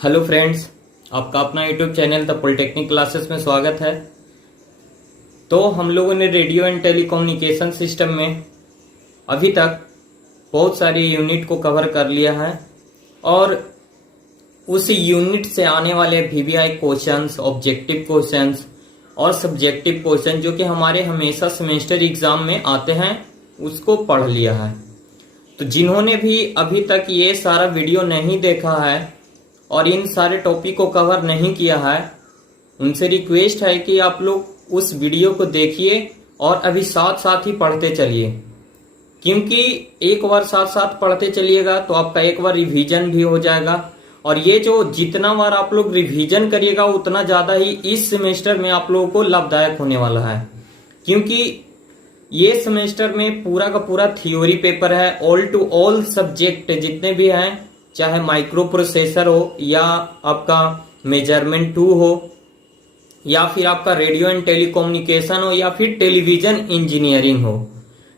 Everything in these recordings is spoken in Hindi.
हेलो फ्रेंड्स, आपका अपना YouTube channel the polytechnic classes में स्वागत है। तो हम लोगों ने रेडियो एंड टेलीकम्युनिकेशन सिस्टम में अभी तक बहुत सारी यूनिट को कवर कर लिया है और उस यूनिट से आने वाले वीवीआई क्वेश्चंस, ऑब्जेक्टिव क्वेश्चंस और सब्जेक्टिव क्वेश्चन जो कि हमारे हमेशा सेमेस्टर एग्जाम में आते हैं उसको पढ़ लिया है। तो जिन्होंने भी अभी तक ये सारा वीडियो नहीं देखा है और इन सारे टॉपिक को कवर नहीं किया है, उनसे रिक्वेस्ट है कि आप लोग उस वीडियो को देखिए और अभी साथ साथ ही पढ़ते चलिए, क्योंकि एक बार साथ साथ पढ़ते चलिएगा तो आपका एक बार रिवीजन भी हो जाएगा। और ये जो जितना बार आप लोग रिवीजन करिएगा उतना ज्यादा ही इस सेमेस्टर में आप लोगों को लाभदायक होने वाला है, क्योंकि ये सेमेस्टर में पूरा का पूरा थ्योरी पेपर है। ऑल टू ऑल सब्जेक्ट जितने भी हैं, चाहे माइक्रो प्रोसेसर हो या आपका मेजरमेंट 2 हो या फिर आपका रेडियो एंड टेलीकम्युनिकेशन हो या फिर टेलीविजन इंजीनियरिंग हो,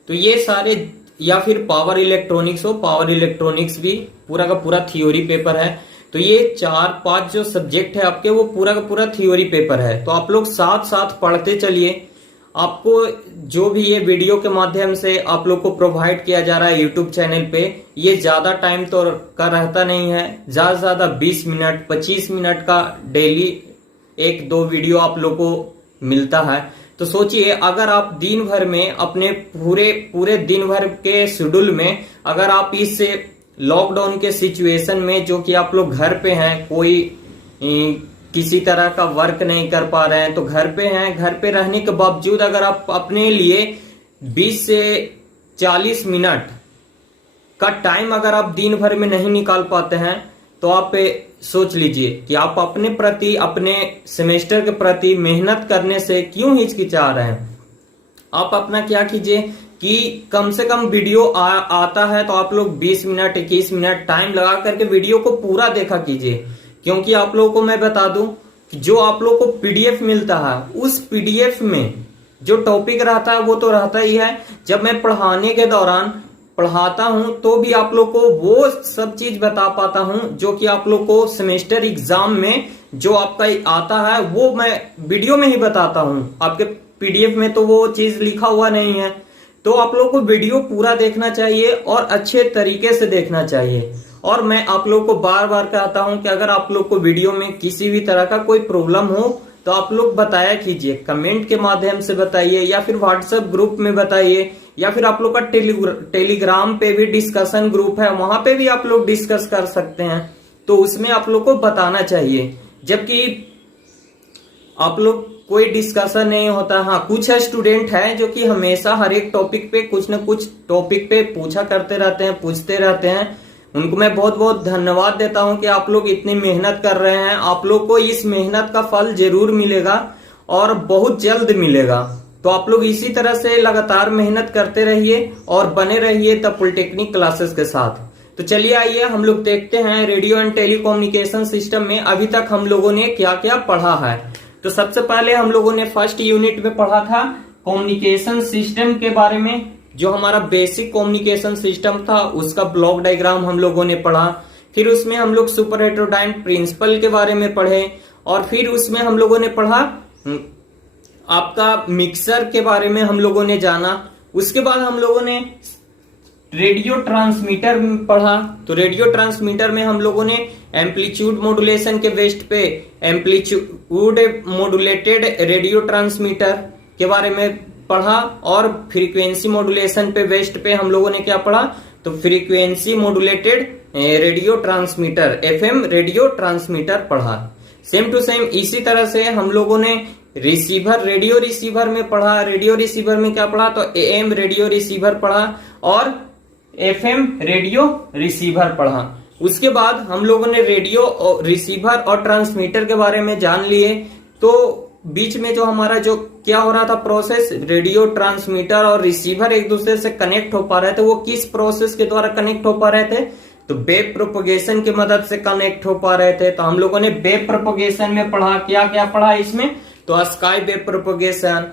तो ये सारे, या फिर पावर इलेक्ट्रॉनिक्स हो, पावर इलेक्ट्रॉनिक्स भी पूरा का पूरा थ्योरी पेपर है। तो ये 4-5 जो सब्जेक्ट है आपके, वो पूरा का पूरा थ्योरी पेपर है। तो आप लोग साथ साथ पढ़ते चलिए। आपको जो भी ये वीडियो के माध्यम से आप लोग को प्रोवाइड किया जा रहा है यूट्यूब चैनल पे, ये ज्यादा टाइम तो का रहता नहीं है, ज्यादा से ज्यादा 20 मिनट 25 मिनट का डेली 1-2 वीडियो आप लोग को मिलता है। तो सोचिए, अगर आप दिन भर में अपने पूरे दिन भर के शेड्यूल में, अगर आप इस लॉकडाउन के सिचुएशन में जो कि आप लोग घर पे हैं, कोई किसी तरह का वर्क नहीं कर पा रहे हैं, तो घर पे हैं, घर पे रहने के बावजूद अगर आप अपने लिए 20 से 40 मिनट का टाइम अगर आप दिन भर में नहीं निकाल पाते हैं, तो आप सोच लीजिए कि आप अपने प्रति, अपने सेमेस्टर के प्रति मेहनत करने से क्यों हिचकिचा रहे हैं। आप अपना क्या कीजिए कि कम से कम वीडियो आता है तो आप लोग 20 मिनट 21 मिनट टाइम लगा करके वीडियो को पूरा देखा कीजिए, क्योंकि आप लोगों को मैं बता दूं कि जो आप लोगों को पीडीएफ मिलता है, उस पीडीएफ में जो टॉपिक रहता है वो तो रहता ही है। जब मैं पढ़ाने के दौरान पढ़ाता हूं तो भी आप लोग को वो सब चीज बता पाता हूं जो कि आप लोग को सेमेस्टर एग्जाम में जो आपका आता है वो मैं वीडियो में ही बताता हूं। आपके पीडीएफ में तो वो चीज लिखा हुआ नहीं है। तो आप लोग को वीडियो पूरा देखना चाहिए और अच्छे तरीके से देखना चाहिए। और मैं आप लोग को बार बार कहता हूं कि अगर आप लोग को वीडियो में किसी भी तरह का कोई प्रॉब्लम हो तो आप लोग बताया कीजिए, कमेंट के माध्यम से बताइए या फिर व्हाट्सएप ग्रुप में बताइए, या फिर आप लोग का टेलीग्राम पे भी डिस्कशन ग्रुप है, वहां पे भी आप लोग डिस्कस कर सकते हैं। तो उसमें आप लोग को बताना चाहिए, जबकि आप लोग कोई डिस्कशन नहीं होता। हाँ, कुछ स्टूडेंट हैं जो कि हमेशा हर एक टॉपिक पे कुछ न कुछ टॉपिक पे पूछा करते रहते हैं, पूछते रहते हैं। उनको मैं बहुत बहुत धन्यवाद देता हूं कि आप लोग इतनी मेहनत कर रहे हैं। आप लोग को इस मेहनत का फल जरूर मिलेगा और बहुत जल्द मिलेगा। तो आप लोग इसी तरह से लगातार मेहनत करते रहिए और बने रहिए द पॉलिटेक्निक क्लासेस के साथ। तो चलिए आइए हम लोग देखते हैं रेडियो एंड टेलीकम्युनिकेशन सिस्टम में अभी तक हम लोगों ने क्या क्या पढ़ा है। तो सबसे पहले हम लोगों ने फर्स्ट यूनिट में पढ़ा था कम्युनिकेशन सिस्टम के बारे में। जो हमारा बेसिक कम्युनिकेशन सिस्टम था उसका ब्लॉक डायग्राम हम लोगों ने पढ़ा। फिर उसमें हम लोग सुपर हेटेरोडाइन प्रिंसिपल के बारे में पढ़े और फिर उसमें हम लोगों ने पढ़ा आपका मिक्सर के बारे में हम लोगों ने जाना। उसके बाद हम लोगों ने रेडियो ट्रांसमीटर पढ़ा। तो रेडियो ट्रांसमीटर में हम लोगों ने एम्पलीट्यूड मॉड्यूलेशन के बेस पे एम्पलीट्यूड मॉड्यूलेटेड रेडियो ट्रांसमीटर के बारे में पढ़ा और फ्रीक्वेंसी मॉड्यूलेशन पे बेस्ड पे हम लोगों ने क्या पढ़ा, तो frequency modulated radio transmitter, FM radio transmitter पढ़ा। सेम टू सेम इसी तरह से हम लोगों ने रिसीवर, रेडियो रिसीवर में पढ़ा। रेडियो रिसीवर में क्या पढ़ा, तो एएम रेडियो रिसीवर पढ़ा और एफएम रेडियो रिसीवर पढ़ा। उसके बाद हम लोगों ने रेडियो रिसीवर और ट्रांसमीटर के बारे में जान लिए। तो बीच में जो हमारा जो क्या हो रहा था प्रोसेस, रेडियो ट्रांसमीटर और रिसीवर एक दूसरे से कनेक्ट हो पा रहे थे। वो किस प्रोसेस के द्वारा कनेक्ट हो पा रहे थे, तो वेव प्रोपोगेशन की मदद से कनेक्ट हो पा रहे थे। तो हम लोगों ने वेव प्रोपोगेशन में पढ़ा, क्या क्या पढ़ा इसमें, तो स्काई वेव प्रोपोगेशन,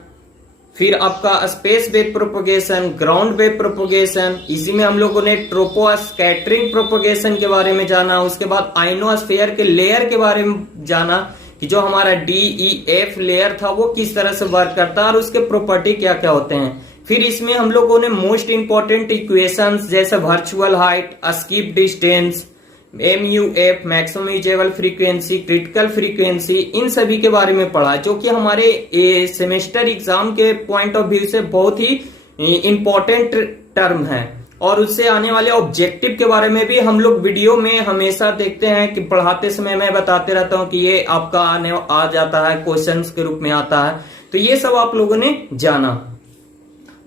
फिर आपका space wave propagation, ground wave propagation, इसी में हम लोगों ने ट्रोपो स्कैटरिंग प्रोपगेशन के बारे में जाना। उसके बाद आइनोस्फीयर के लेयर के बारे में जाना कि जो हमारा DEF लेयर था वो किस तरह से वर्क करता है और उसके प्रॉपर्टी क्या क्या होते हैं। फिर इसमें हम लोगों ने मोस्ट इंपॉर्टेंट इक्वेशंस जैसे virtual height, skip distance, MUF maximum usable frequency, critical frequency, इन सभी के बारे में पढ़ा जो कि हमारे सेमेस्टर एग्जाम के पॉइंट ऑफ व्यू से बहुत ही इंपॉर्टेंट टर्म है। और उससे आने वाले ऑब्जेक्टिव के बारे में भी हम लोग वीडियो में हमेशा देखते हैं कि पढ़ाते समय मैं बताते रहता हूं कि ये आपका आ जाता है, क्वेश्चंस के रूप में आता है। तो ये सब आप लोगों ने जाना।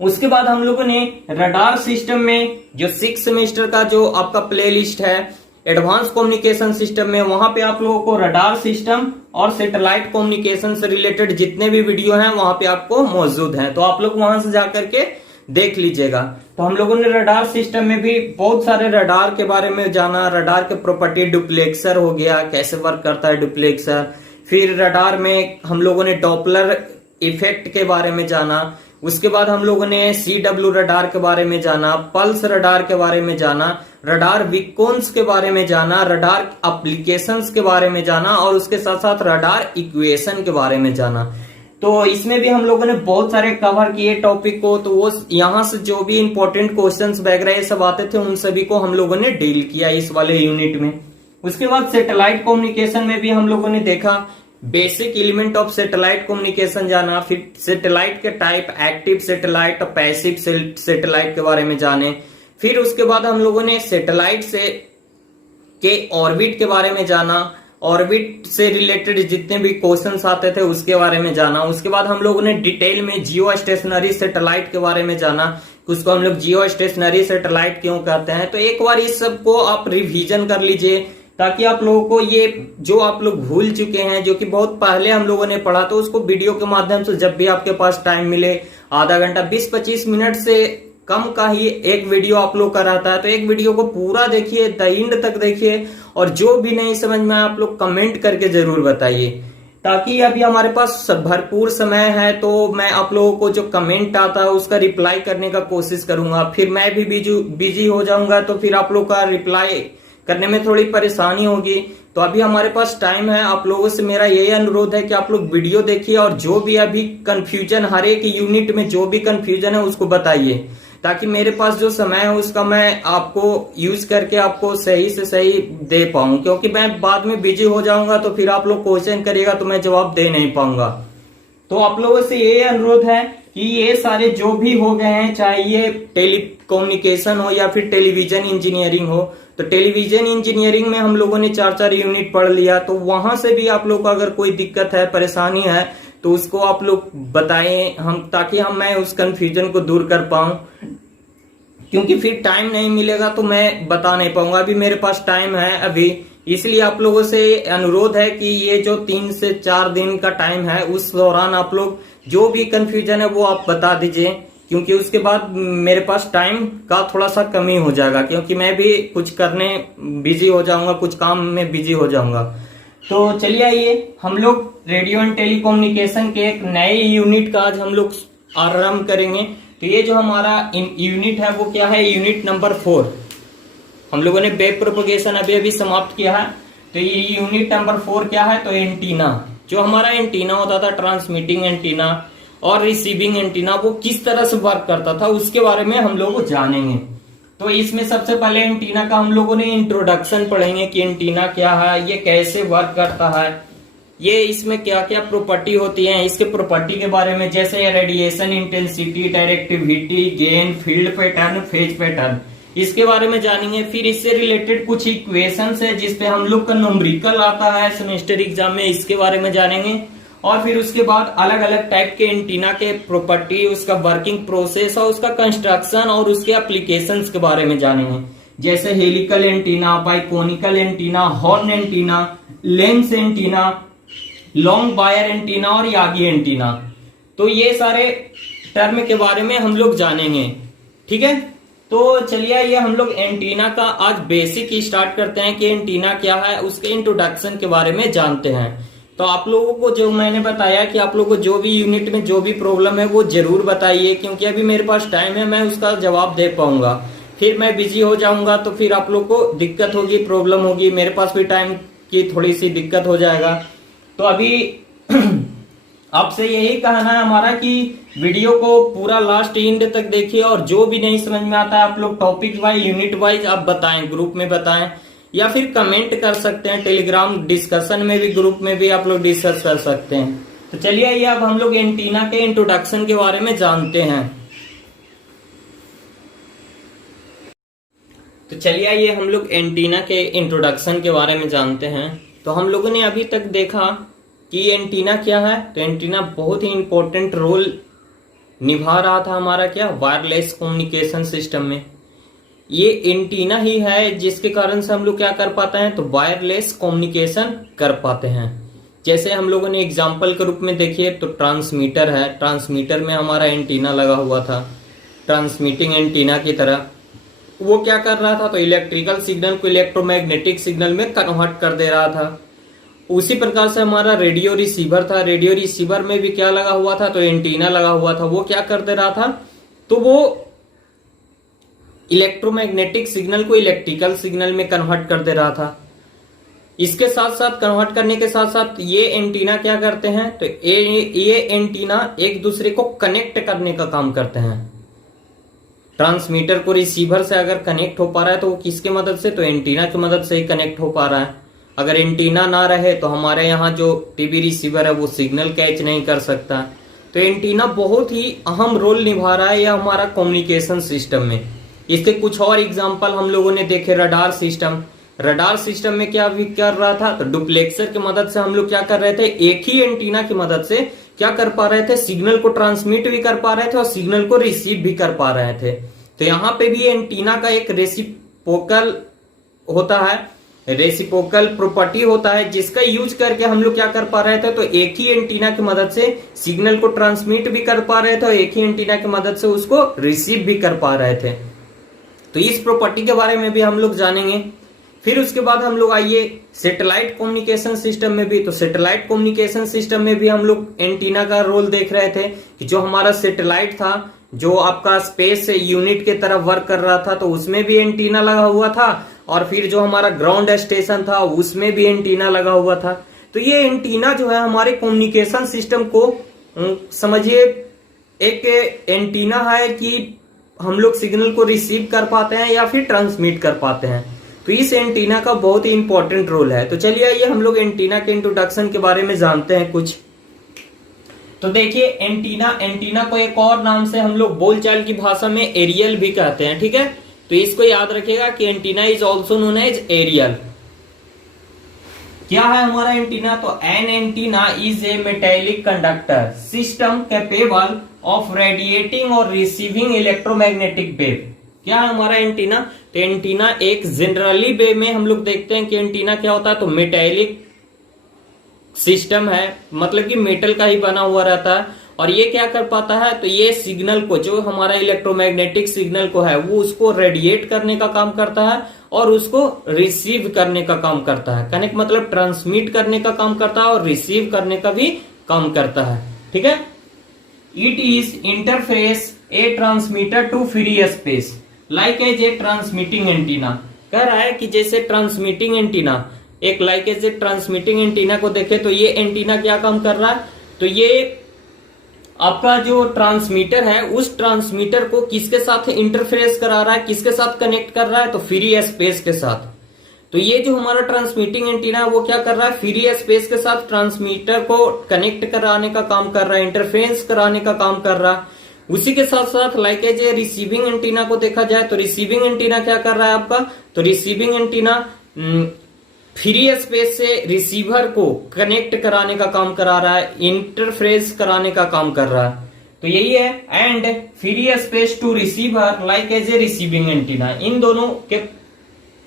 उसके बाद हम लोगों ने रडार सिस्टम में जो 6 सेमेस्टर का जो आपका प्ले लिस्ट है एडवांस कम्युनिकेशन सिस्टम में, वहां पे आप लोगों को रडार सिस्टम और सैटेलाइट कम्युनिकेशन से रिलेटेड जितने भी वीडियो हैं वहां पे आपको मौजूद हैं, तो आप लोग वहां से जाकर के देख लीजिएगा। तो हम लोगों ने रडार सिस्टम में भी बहुत सारे रडार के बारे में जाना। रडार के प्रॉपर्टी, डुप्लेक्सर हो गया, कैसे वर्क करता है डुप्लेक्सर। फिर रडार में हम लोगों ने डॉपलर इफेक्ट के बारे में जाना। उसके बाद हम लोगों ने CW रडार के बारे में जाना, पल्स रडार के बारे में जाना, रडार बीकॉन्स के बारे में जाना, रडार एप्लीकेशंस के बारे में जाना और उसके साथ साथ रडार इक्वेशन के बारे में जाना। तो इसमें भी हम लोगों ने बहुत सारे कवर किए टॉपिक को। तो वो यहाँ से जो भी इंपॉर्टेंट क्वेश्चंस वगैरह ये सब आते थे उन सभी को हम लोगों ने डील किया इस वाले यूनिट में। उसके बाद सैटेलाइट कम्युनिकेशन में भी हम लोगों ने देखा basic element of satellite communication जाना। फिर सैटेलाइट के टाइप, एक्टिव सैटेलाइट और पैसिव सैटेलाइट के बारे में जाने। फिर उसके बाद हम लोगों ने सैटेलाइट से के ऑर्बिट के बारे में जाना, ऑर्बिट से रिलेटेड जितने भी क्वेश्चंस आते थे उसके बारे में जाना। उसके बाद हम लोगों ने डिटेल में जियो स्टेशनरी सैटेलाइट के बारे में जाना, उसको हम लोग जियो स्टेशनरी सैटेलाइट क्यों कहते हैं। तो एक बार इस सब को आप रिवीजन कर लीजिए ताकि आप लोगों को ये जो आप लोग भूल चुके हैं, जो कि बहुत पहले हम लोगों ने पढ़ा, तो उसको वीडियो के माध्यम से जब भी आपके पास टाइम मिले, आधा घंटा 20-25 मिनट से कम का ही एक वीडियो आप लोग का रहता है, तो एक वीडियो को पूरा देखिए, द एंड तक देखिए और जो भी नहीं समझ में आप लोग कमेंट करके जरूर बताइए, ताकि अभी हमारे पास भरपूर समय है। तो मैं आप लोगों को जो कमेंट आता है उसका रिप्लाई करने का कोशिश करूंगा। फिर मैं भी बिजी हो जाऊंगा तो फिर आप लोग का रिप्लाई करने में थोड़ी परेशानी होगी। तो अभी हमारे पास टाइम है। आप लोगों से मेरा यही अनुरोध है कि आप लोग वीडियो देखिए और जो भी अभी कंफ्यूजन, हर एक यूनिट में जो भी कंफ्यूजन है उसको बताइए, ताकि मेरे पास जो समय है उसका मैं आपको यूज करके आपको सही से सही दे पाऊं। क्योंकि मैं बाद में बिजी हो जाऊंगा तो फिर आप लोग क्वेश्चन करिएगा तो मैं जवाब दे नहीं पाऊंगा। तो आप लोगों से ये अनुरोध है कि ये सारे जो भी हो गए हैं, चाहे ये टेलीकम्युनिकेशन हो या फिर टेलीविजन इंजीनियरिंग हो, तो टेलीविजन इंजीनियरिंग में हम लोगों ने 4-4 यूनिट पढ़ लिया। तो वहां से भी आप लोग को अगर कोई दिक्कत है, परेशानी है, तो उसको आप लोग बताएं हम, ताकि मैं उस कंफ्यूजन को दूर कर पाऊं। क्योंकि फिर टाइम नहीं मिलेगा तो मैं बता नहीं पाऊंगा। अभी मेरे पास टाइम है अभी, इसलिए आप लोगों से अनुरोध है कि ये जो 3 से 4 दिन का टाइम है उस दौरान आप लोग जो भी कंफ्यूजन है वो आप बता दीजिए, क्योंकि उसके बाद मेरे पास टाइम का थोड़ा सा कमी हो जाएगा, क्योंकि मैं भी कुछ करने बिजी हो जाऊंगा, कुछ काम में बिजी हो जाऊंगा। तो चलिए आइए हम लोग रेडियो एंड टेलीकम्युनिकेशन के एक नए यूनिट का आज हम लोग आरंभ करेंगे। तो ये जो हमारा यूनिट है वो क्या है, यूनिट नंबर 4। हम लोगों ने वेव प्रोपगेशन अभी अभी समाप्त किया है। तो ये यूनिट नंबर 4 क्या है, तो एंटीना। जो हमारा एंटीना होता था, ट्रांसमिटिंग एंटीना और रिसीविंग एंटीना, वो किस तरह से वर्क करता था उसके बारे में हम लोग जानेंगे। तो इसमें सबसे पहले एंटीना का हम लोगों ने इंट्रोडक्शन पढ़ेंगे कि एंटीना क्या है, ये कैसे वर्क करता है, ये इसमें क्या क्या प्रॉपर्टी होती है, इसके प्रॉपर्टी के बारे में, जैसे radiation intensity, directivity, gain, field pattern, phase pattern, इसके बारे में जानेंगे। फिर इससे रिलेटेड कुछ इक्वेशंस है जिसपे हम लोग का न्यूमेरिकल आता है सेमेस्टर एग्जाम में, इसके बारे में जानेंगे। और फिर उसके बाद अलग अलग टाइप के एंटीना के प्रॉपर्टी, उसका वर्किंग प्रोसेस और उसका कंस्ट्रक्शन और उसके एप्लीकेशंस के बारे में जानेंगे, जैसे helical antenna, biconical antenna, horn antenna, lens antenna, long wire antenna और यागी एंटीना। तो ये सारे टर्म के बारे में हम लोग जानेंगे, ठीक है। तो चलिए ये हम लोग एंटीना का आज बेसिक स्टार्ट करते हैं कि एंटीना क्या है, उसके इंट्रोडक्शन के बारे में जानते हैं। तो आप लोगों को जो मैंने बताया कि आप लोगों को जो भी यूनिट में जो भी प्रॉब्लम है वो जरूर बताइए, क्योंकि अभी मेरे पास टाइम है, मैं उसका जवाब दे पाऊंगा। फिर मैं बिजी हो जाऊंगा तो फिर आप लोग को दिक्कत होगी, प्रॉब्लम होगी, मेरे पास भी टाइम की थोड़ी सी दिक्कत हो जाएगा। तो अभी आपसे यही कहना है हमारा कि वीडियो को पूरा लास्ट एंड तक देखिए, और जो भी नहीं समझ में आता है आप लोग टॉपिक वाइज यूनिट वाइज आप बताएं, ग्रुप में बताएं, या फिर कमेंट कर सकते हैं टेलीग्राम डिस्कशन में भी, ग्रुप में भी आप लोग डिस्कस कर सकते हैं। तो चलिए आइए अब हम लोग एंटीना के इंट्रोडक्शन के बारे में जानते हैं। तो चलिए आइए हम लोग एंटीना के इंट्रोडक्शन के बारे में जानते हैं। तो हम लोगों ने अभी तक देखा कि एंटीना क्या है। तो एंटीना बहुत ही इंपॉर्टेंट रोल निभा रहा था हमारा क्या, वायरलेस कम्युनिकेशन सिस्टम में। ये एंटीना ही है जिसके कारण से हम लोग क्या कर पाते हैं, तो वायरलेस कम्युनिकेशन कर पाते हैं। जैसे हम लोगों ने एग्जाम्पल के रूप में देखिए तो ट्रांसमीटर है, ट्रांसमीटर में हमारा एंटीना लगा हुआ था, ट्रांसमिटिंग एंटीना की तरह। वो क्या कर रहा था, तो इलेक्ट्रिकल सिग्नल को इलेक्ट्रोमैग्नेटिक सिग्नल में कन्वर्ट कर दे रहा था। उसी प्रकार से हमारा रेडियो रिसीवर था, रेडियो रिसीवर में भी क्या लगा हुआ था, तो एंटीना लगा हुआ था। वो क्या कर दे रहा था, तो वो इलेक्ट्रोमैग्नेटिक सिग्नल को इलेक्ट्रिकल सिग्नल में कन्वर्ट कर दे रहा था। इसके साथ साथ कन्वर्ट करने के साथ साथ ये एंटीना क्या करते हैं, तो ये एंटीना एक दूसरे को कनेक्ट करने का काम करते हैं। ट्रांसमीटर को रिसीवर से अगर कनेक्ट हो पा रहा है तो वो किसके मदद से, तो एंटीना की मदद से ही कनेक्ट हो पा रहा है। अगर एंटीना ना रहे तो हमारे यहाँ जो टीवी रिसीवर है वो सिग्नल कैच नहीं कर सकता। तो एंटीना बहुत ही अहम रोल निभा रहा है यह हमारा कम्युनिकेशन सिस्टम में। इसके कुछ और एग्जांपल हम लोगों ने देखे, रडार सिस्टम। रडार सिस्टम में क्या भी कर रहा था, तो डुप्लेक्सर की मदद से हम लोग क्या कर रहे थे, एक ही एंटीना की मदद से क्या कर पा रहे थे, सिग्नल को ट्रांसमिट भी कर पा रहे थे और सिग्नल को रिसीव भी कर पा रहे थे। तो यहाँ पे भी एंटीना का एक रेसिप्रोकल होता है, रेसिप्रोकल प्रॉपर्टी होता है, जिसका यूज करके हम लोग क्या कर पा रहे थे, तो एक ही एंटीना की मदद से सिग्नल को ट्रांसमिट भी कर पा रहे थे और एक ही एंटीना की मदद से उसको रिसीव भी कर पा रहे थे। तो इस प्रॉपर्टी के बारे में भी हम लोग जानेंगे। फिर उसके बाद हम लोग आइए सैटेलाइट कम्युनिकेशन सिस्टम में भी। तो सैटेलाइट कम्युनिकेशन सिस्टम में भी हम लोग एंटीना का रोल देख रहे थे कि जो हमारा सैटेलाइट था, जो आपका स्पेस यूनिट के तरफ वर्क कर रहा था, तो उसमें भी एंटीना लगा हुआ था, और फिर जो हमारा ग्राउंड स्टेशन था उसमें भी एंटीना लगा हुआ था। तो ये एंटीना जो है हमारे कम्युनिकेशन सिस्टम को समझिए एक एंटीना है कि हम लोग सिग्नल को रिसीव कर पाते हैं या फिर ट्रांसमिट कर पाते हैं। तो इस एंटीना का बहुत ही इंपॉर्टेंट रोल है। तो चलिए आइए हम लोग एंटीना के इंट्रोडक्शन के बारे में जानते हैं कुछ। तो देखिए एंटीना को एक और नाम से हम लोग बोलचाल की भाषा में एरियल भी कहते हैं, ठीक है। तो इसको याद रखिएगा कि antenna is also known as aerial. क्या है हमारा एंटीना, तो an antenna is a metallic conductor system capable of radiating और रिसीविंग इलेक्ट्रोमैग्नेटिक वेव। क्या है हमारा एंटीना, तो एंटीना एक जनरली वे में हम लोग देखते हैं कि एंटीना क्या होता है, तो मेटेलिक सिस्टम है, मतलब कि मेटल का ही बना हुआ रहता है। और ये क्या कर पाता है, तो ये सिग्नल को, जो हमारा इलेक्ट्रोमैग्नेटिक सिग्नल को है, वो उसको रेडिएट करने का काम करता है और उसको रिसीव करने का काम करता है। कनेक्ट मतलब ट्रांसमिट करने का काम करता है और रिसीव करने का भी काम करता है, ठीक है। It is interface a transmitter to free space like as a transmitting antenna. कह रहा है कि जैसे ट्रांसमिटिंग एंटीना, एक like as a transmitting antenna को देखे तो ये एंटीना क्या काम कर रहा है, तो ये आपका जो ट्रांसमीटर है उस ट्रांसमीटर को किसके साथ इंटरफेस करा रहा है, किसके साथ कनेक्ट कर रहा है, तो फ्री स्पेस के साथ। तो ये जो हमारा ट्रांसमिटिंग एंटीना है वो क्या कर रहा है, फ्री स्पेस के साथ ट्रांसमीटर को कनेक्ट कराने का काम कर रहा है, इंटरफेरेंस कराने का काम कर रहा है। उसी के साथ साथ like as a receiving antenna को देखा जाए तो रिसीविंग एंटीना क्या कर रहा है आपका, तो रिसीविंग एंटीना फ्री स्पेस से रिसीवर को कनेक्ट कराने का काम करा रहा है, इंटरफेरेंस कराने का काम कर रहा है। तो यही है, and free space to receiver like as a receiving antenna. इन दोनों के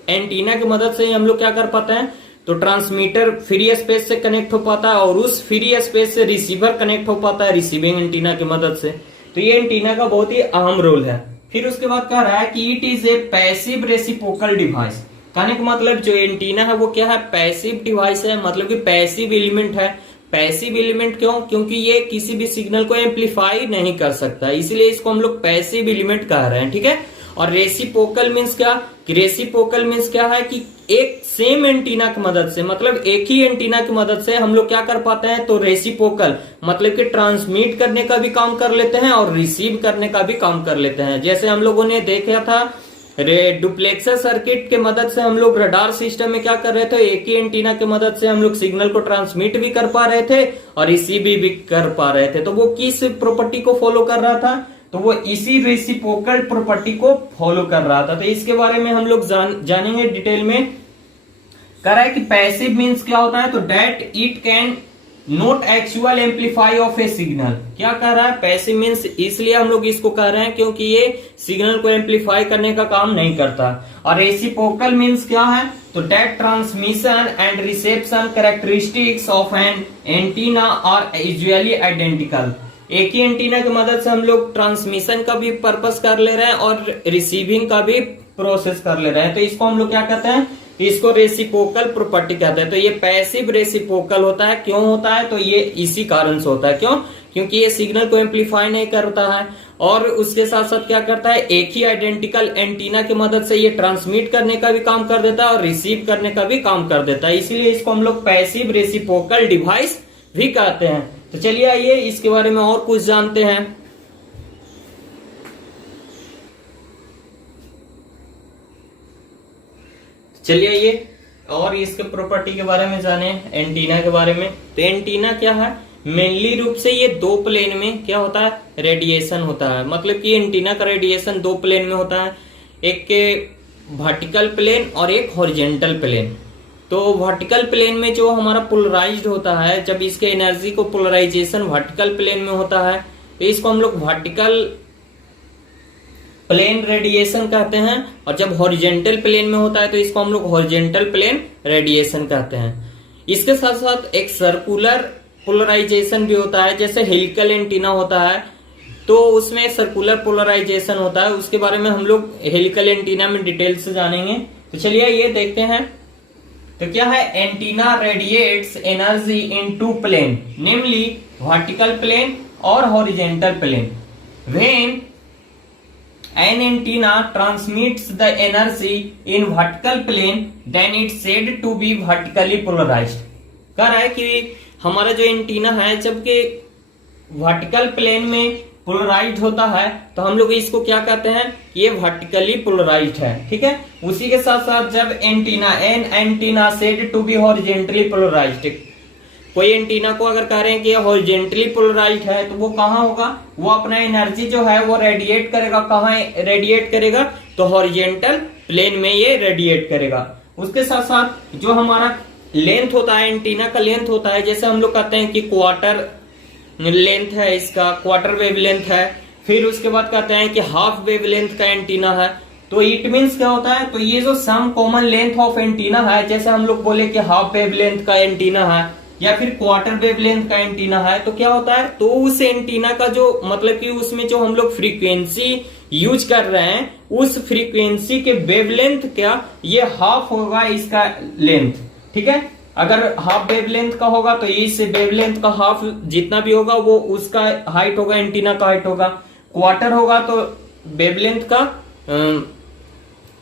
एंटीना की मदद से हम लोग क्या कर पाते हैं, तो ट्रांसमीटर फ्री स्पेस से कनेक्ट हो पाता है और उस फ्री स्पेस से रिसीवर कनेक्ट हो पाता है रिसीविंग एंटीना की मदद से। तो ये एंटीना का बहुत ही अहम रोल है। फिर उसके बाद कह रहा है कि it is a passive reciprocal device. कहने का मतलब जो एंटीना है वो क्या है, पैसिव डिवाइस है, मतलब कि पैसिव एलिमेंट है। पैसिव एलिमेंट क्यों, क्योंकि ये किसी भी सिग्नल को एम्पलीफाई नहीं कर सकता, इसीलिए इसको हम लोग पैसिव एलिमेंट कह रहे हैं, ठीक है। और रेसिप्रोकल मीन्स क्या, कि रेसिप्रोकल मीन्स क्या है कि एक सेम एंटीना की मदद से, मतलब एक ही एंटीना की मदद से हम लोग क्या कर पाते हैं, तो रेसिप्रोकल मतलब कि ट्रांसमिट करने का भी काम कर लेते हैं और रिसीव करने का भी काम कर लेते हैं। जैसे हम लोगों ने देखा था डुप्लेक्सर सर्किट के मदद से हम लोग रडार सिस्टम में क्या कर रहे थे, एक ही एंटीना की मदद से हम लोग सिग्नल को ट्रांसमिट भी कर पा रहे थे और रिसीव भी कर पा रहे थे। तो वो किस प्रॉपर्टी को फॉलो कर रहा था, तो वो इसी रेसिप्रोकल प्रॉपर्टी को फॉलो कर रहा था। तो इसके बारे में हम लोग जानेंगे डिटेल में। कह रहा है कि पैसिव मीन्स क्या होता है, तो that it can not actual amplify of a signal. क्या कह रहा है, पैसिव मीन्स इसलिए हम लोग इसको कह रहे हैं क्योंकि ये सिग्नल को एम्पलीफाई करने का काम नहीं करता। और रेसिप्रोकल मीन्स क्या है, तो that transmission and reception characteristics of an antenna are usually identical. एक ही एंटीना की मदद से हम लोग ट्रांसमिशन का भी पर्पस कर ले रहे हैं और रिसीविंग का भी प्रोसेस कर ले रहे हैं। तो इसको हम लोग क्या कहते हैं, इसको रेसिप्रोकल प्रॉपर्टी कहते हैं। तो ये पैसिव रेसिप्रोकल होता है। क्यों होता है, तो ये इसी कारण से होता है। क्यों, क्योंकि ये सिग्नल को एम्पलीफाई नहीं करता है और उसके साथ साथ क्या करता है, एक ही आइडेंटिकल एंटीना की मदद से ये ट्रांसमिट करने का भी काम कर देता है और रिसीव करने का भी काम कर देता है। इसीलिए इसको हम लोग पैसिव रेसिप्रोकल डिवाइस भी कहते हैं। तो चलिए आइए इसके बारे में और कुछ जानते हैं। चलिए आइए और इसके प्रॉपर्टी के बारे में जाने, एंटीना के बारे में। तो एंटीना क्या है, मेनली रूप से ये दो प्लेन में क्या होता है, रेडिएशन होता है। मतलब कि एंटीना का रेडिएशन दो प्लेन में होता है, एक के वर्टिकल प्लेन और एक हॉरिजॉन्टल प्लेन। तो वर्टिकल प्लेन में जो हमारा पोलराइज्ड होता है, जब इसके एनर्जी को पोलराइजेशन वर्टिकल प्लेन में होता है तो इसको हम लोग वर्टिकल प्लेन रेडिएशन कहते हैं। और जब हॉरिजॉन्टल प्लेन में होता है तो इसको हम लोग हॉरिजॉन्टल प्लेन रेडिएशन कहते हैं। इसके साथ साथ एक सर्कुलर पोलराइजेशन भी होता है, जैसे हेलिकल एंटीना होता है तो उसमें सर्कुलर पोलराइजेशन होता है। उसके बारे में हम लोग हेलिकल एंटीना में डिटेल से जानेंगे। तो चलिए ये देखते हैं। तो क्या है, antenna radiates energy in two plane, namely vertical plane और horizontal plane. When an antenna transmits the energy in vertical plane then it's said to be vertically polarized। कह रहा है कि हमारा जो एंटीना है जबकि वर्टिकल प्लेन में पोलराइज्ड होता है तो हम लोग इसको क्या कहते हैं, ये वर्टिकली पोलराइज्ड है, ठीक है। उसी के साथ साथ जब antenna said to be horizontally polarized, कोई एंटीना को अगर कह रहे हैं कि हॉरिजॉन्टली पोलराइज्ड है तो वो कहाँ होगा, वो अपना एनर्जी जो है वो रेडिएट करेगा। कहाँ रेडिएट करेगा, तो हॉरिजॉन्टल प्लेन में ये रेडिएट करेगा। उसके साथ साथ जो हमारा लेंथ होता है, एंटीना का लेंथ होता है, जैसे हम लोग कहते हैं कि क्वार्टर लेंथ है, इसका क्वार्टर वेव लेंथ है। फिर उसके बाद कहते हैं कि हाफ वेव लेंथ का एंटीना है। तो इट मीन्स क्या होता है, तो ये जो some common length of antenna है, जैसे हम लोग बोले कि हाफ वेव लेंथ का एंटीना है या फिर क्वार्टर वेव लेंथ का एंटीना है, तो क्या होता है, तो उस एंटीना का जो मतलब कि उसमें जो हम लोग फ्रीक्वेंसी यूज कर रहे हैं उस फ्रीक्वेंसी के वेवलेंथ क्या, ये हाफ होगा इसका लेंथ, ठीक है। अगर हाफ वेवलेंथ का होगा तो इस वेवलेंथ का हाफ जितना भी होगा वो उसका हाइट होगा, एंटीना का हाइट होगा। क्वार्टर होगा तो वेवलेंथ का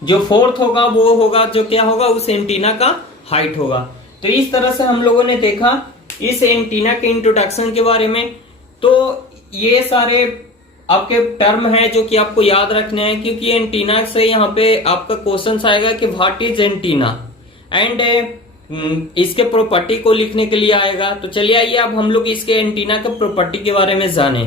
जो फोर्थ होगा वो होगा जो क्या होगा, उस एंटीना का हाइट होगा। तो इस तरह से हम लोगों ने देखा इस एंटीना के इंट्रोडक्शन के बारे में। तो ये सारे आपके टर्म है जो कि आपको याद रखने हैं, क्योंकि एंटीना से यहाँ पे आपका क्वेश्चन आएगा कि व्हाट इज एंटीना एंड इसके प्रॉपर्टी को लिखने के लिए आएगा। तो चलिए आइए अब हम लोग इसके एंटीना के प्रॉपर्टी के बारे में जाने।